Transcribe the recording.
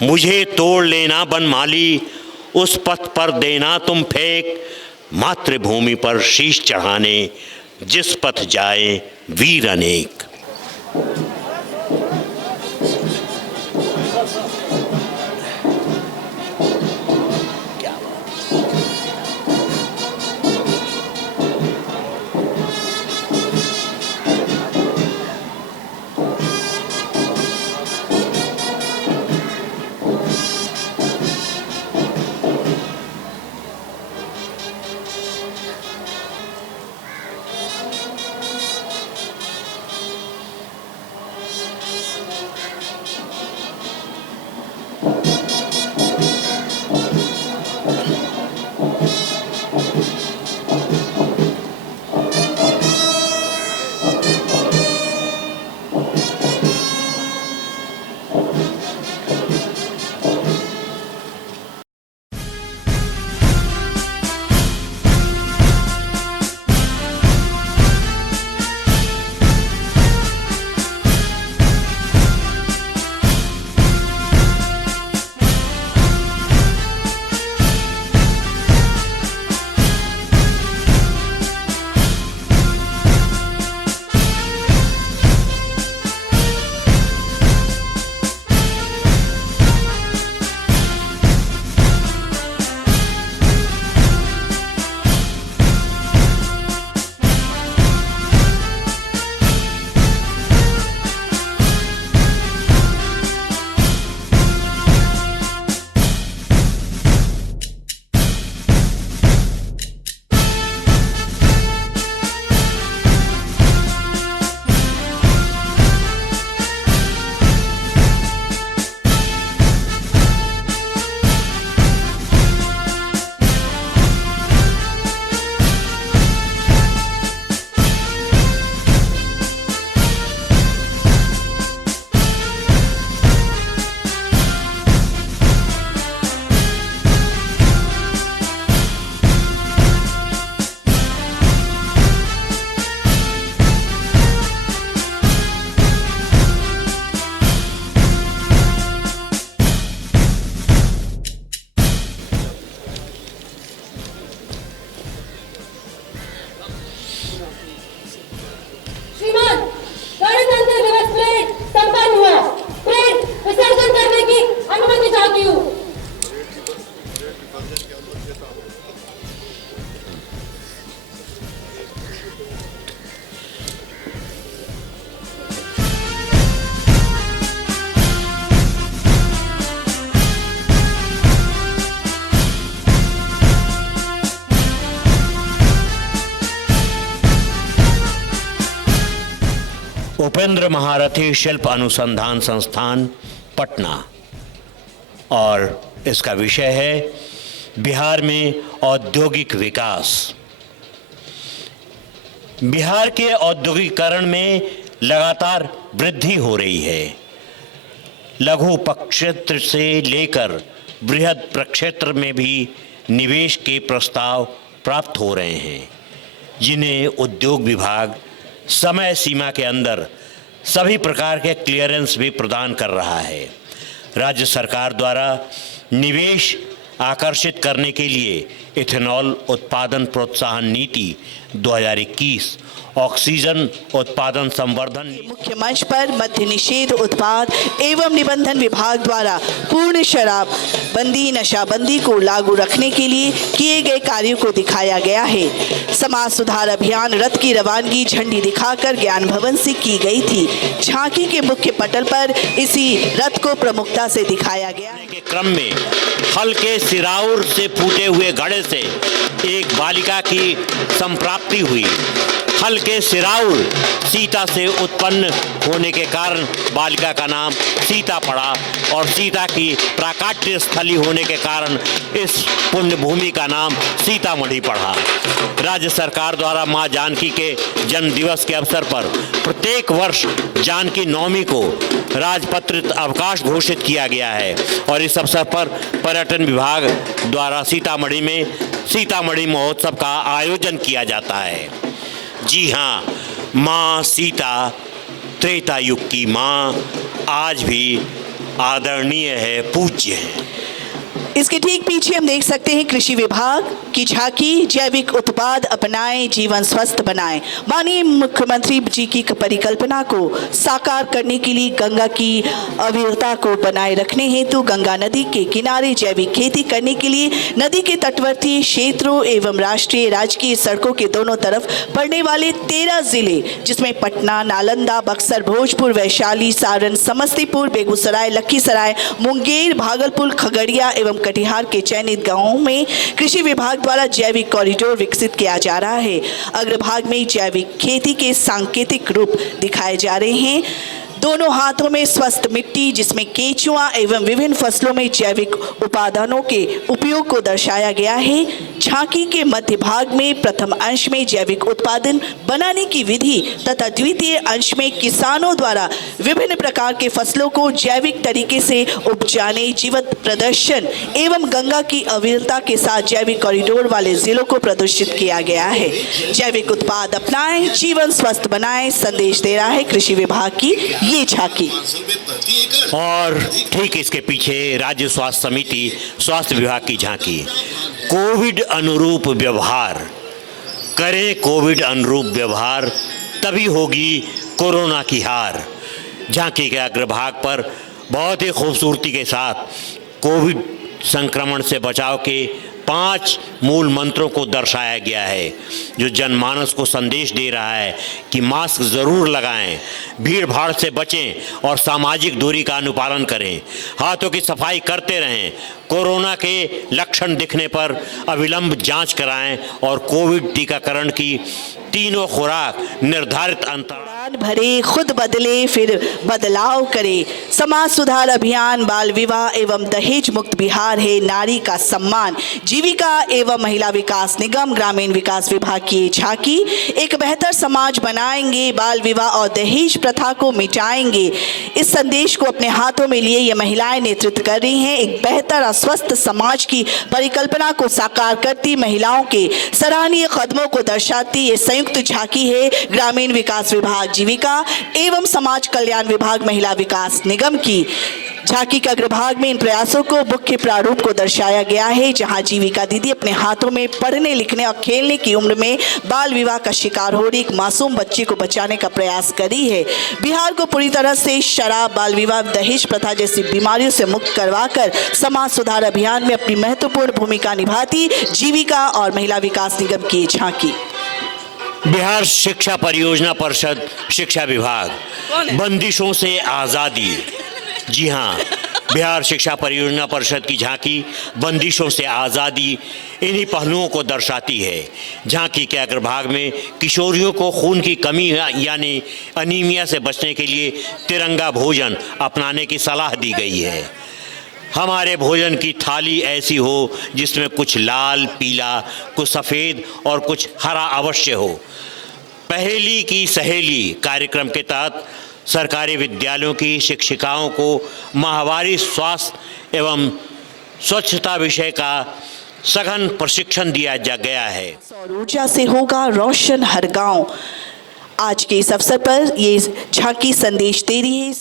मुझे तोड़ लेना बनमाली, उस पथ पर देना तुम फेंक, मातृभूमि पर शीश चढ़ाने जिस पथ जाए वीर अनेक। उपेंद्र महारथी शिल्प अनुसंधान संस्थान पटना, और इसका विषय है बिहार में औद्योगिक विकास। बिहार के औद्योगिकरण में लगातार वृद्धि हो रही है। लघु प्रक्षेत्र से लेकर बृहद प्रक्षेत्र में भी निवेश के प्रस्ताव प्राप्त हो रहे हैं, जिन्हें उद्योग विभाग समय सीमा के अंदर सभी प्रकार के क्लियरेंस भी प्रदान कर रहा है। राज्य सरकार द्वारा निवेश आकर्षित करने के लिए इथेनॉल उत्पादन प्रोत्साहन नीति 2021, ऑक्सीजन उत्पादन संवर्धन मुख्य मंच पर मद्य निषेध उत्पाद एवं निबंधन विभाग द्वारा पूर्ण शराब बंदी नशाबंदी को लागू रखने के लिए किए गए कार्यों को दिखाया गया है। समाज सुधार अभियान रथ की रवानगी झंडी दिखाकर ज्ञान भवन से की गई थी। झांकी के मुख्य पटल पर इसी रथ को प्रमुखता से दिखाया गया के क्रम में हल्के सिराउर से फूटे हुए घड़े से एक बालिका की संप्राप्ति हुई। हल्के सिराउर सीता से उत्पन्न होने के कारण बालिका का नाम सीता पड़ा, और सीता की प्राकाट्य स्थली होने के कारण इस पुण्य भूमि का नाम सीतामढ़ी पड़ा। राज्य सरकार द्वारा मां जानकी के जन्म दिवस के अवसर पर प्रत्येक वर्ष जानकी नवमी को राजपत्रित अवकाश घोषित किया गया है, और इस अवसर पर पर्यटन विभाग द्वारा सीतामढ़ी में सीतामढ़ी महोत्सव का आयोजन किया जाता है। जी हाँ, माँ सीता त्रेता युग की माँ आज भी आदरणीय है, पूज्य है। इसके ठीक पीछे हम देख सकते हैं कृषि विभाग की झांकी, जैविक उत्पाद अपनाएं, जीवन स्वस्थ बनाएं। माननीय मुख्यमंत्री जी की परिकल्पना को साकार करने के लिए गंगा की अविरलता को बनाए रखने हेतु गंगा नदी के किनारे जैविक खेती करने के लिए नदी के तटवर्ती क्षेत्रों एवं राष्ट्रीय राजकीय सड़कों के दोनों तरफ पड़ने वाले 13 जिले, जिसमें पटना, नालंदा, बक्सर, भोजपुर, वैशाली, सारण, समस्तीपुर, बेगूसराय, लखीसराय, मुंगेर, भागलपुर, खगड़िया एवं कटिहार के चयनित गांवों में कृषि विभाग द्वारा जैविक कॉरिडोर विकसित किया जा रहा है। अग्रभाग में जैविक खेती के सांकेतिक रूप दिखाए जा रहे हैं। दोनों हाथों में स्वस्थ मिट्टी, जिसमें केचुआ एवं विभिन्न फसलों में जैविक उपादानों के उपयोग को दर्शाया गया है। झांकी के मध्य भाग में प्रथम अंश में जैविक उत्पादन बनाने की विधि तथा द्वितीय अंश में किसानों द्वारा विभिन्न प्रकार के फसलों को जैविक तरीके से उपजाने, जीवंत प्रदर्शन एवं गंगा की अविरलता के साथ जैविक कॉरिडोर वाले जिलों को प्रदर्शित किया गया है। जैविक उत्पाद अपनाएं, जीवन स्वस्थ बनाएं, संदेश दे रहा है कृषि विभाग की ये झांकी। और ठीक इसके पीछे राज्य स्वास्थ्य समिति, स्वास्थ्य विभाग की झांकी। कोविड अनुरूप व्यवहार करें, कोविड अनुरूप व्यवहार तभी होगी कोरोना की हार। झांकी के अग्रभाग पर बहुत ही खूबसूरती के साथ कोविड संक्रमण से बचाव के 5 मूल मंत्रों को दर्शाया गया है, जो जनमानस को संदेश दे रहा है कि मास्क ज़रूर लगाएं, भीड़ भाड़ से बचें और सामाजिक दूरी का अनुपालन करें, हाथों की सफाई करते रहें, कोरोना के लक्षण दिखने पर अविलंब जांच कराएं और कोविड टीकाकरण की तीनों खुराक निर्धारित अंतराल भरे, खुद बदले फिर बदलाव करे। समाज सुधार अभियान, बाल विवाह एवं दहेज मुक्त बिहार है नारी का सम्मान। जीविका एवं महिला विकास निगम, ग्रामीण विकास विभाग की झांकी। एक बेहतर समाज बनाएंगे, बाल विवाह और दहेज प्रथा को मिटाएंगे। इस संदेश को अपने हाथों में लिए ये महिलाएं नेतृत्व कर रही हैं। एक बेहतर और स्वस्थ समाज की परिकल्पना को साकार करती महिलाओं के सराहनीय कदमों को दर्शाती ये संयुक्त झांकी है ग्रामीण विकास विभाग, जीविका एवं समाज कल्याण विभाग, महिला विकास निगम की। झांकी के अग्रभाग में इन प्रयासों को मुख्य प्रारूप को दर्शाया गया है, जहां जीविका दीदी अपने हाथों में पढ़ने, लिखने और खेलने की उम्र में बाल विवाह का शिकार हो रही एक मासूम बच्ची को बचाने का प्रयास करी है। बिहार को पूरी तरह से शराब, बाल विवाह, दहेज प्रथा जैसी बीमारियों से मुक्त करवाकर समाज सुधार अभियान में अपनी महत्वपूर्ण भूमिका निभाती जीविका और महिला विकास निगम की झांकी। बिहार शिक्षा परियोजना परिषद, शिक्षा विभाग, बंदिशों से आज़ादी। जी हाँ, बिहार शिक्षा परियोजना परिषद की झांकी बंदिशों से आज़ादी इन्हीं पहलुओं को दर्शाती है। झांकी के अग्रभाग में किशोरियों को खून की कमी यानी अनीमिया से बचने के लिए तिरंगा भोजन अपनाने की सलाह दी गई है। हमारे भोजन की थाली ऐसी हो जिसमें कुछ लाल, पीला, कुछ सफ़ेद और कुछ हरा अवश्य हो। पहेली की सहेली कार्यक्रम के तहत सरकारी विद्यालयों की शिक्षिकाओं को माहवारी स्वास्थ्य एवं स्वच्छता विषय का सघन प्रशिक्षण दिया गया है। सौर ऊर्जा से होगा रोशन हर गांव। आज के इस अवसर पर ये झांकी संदेश दे रही है।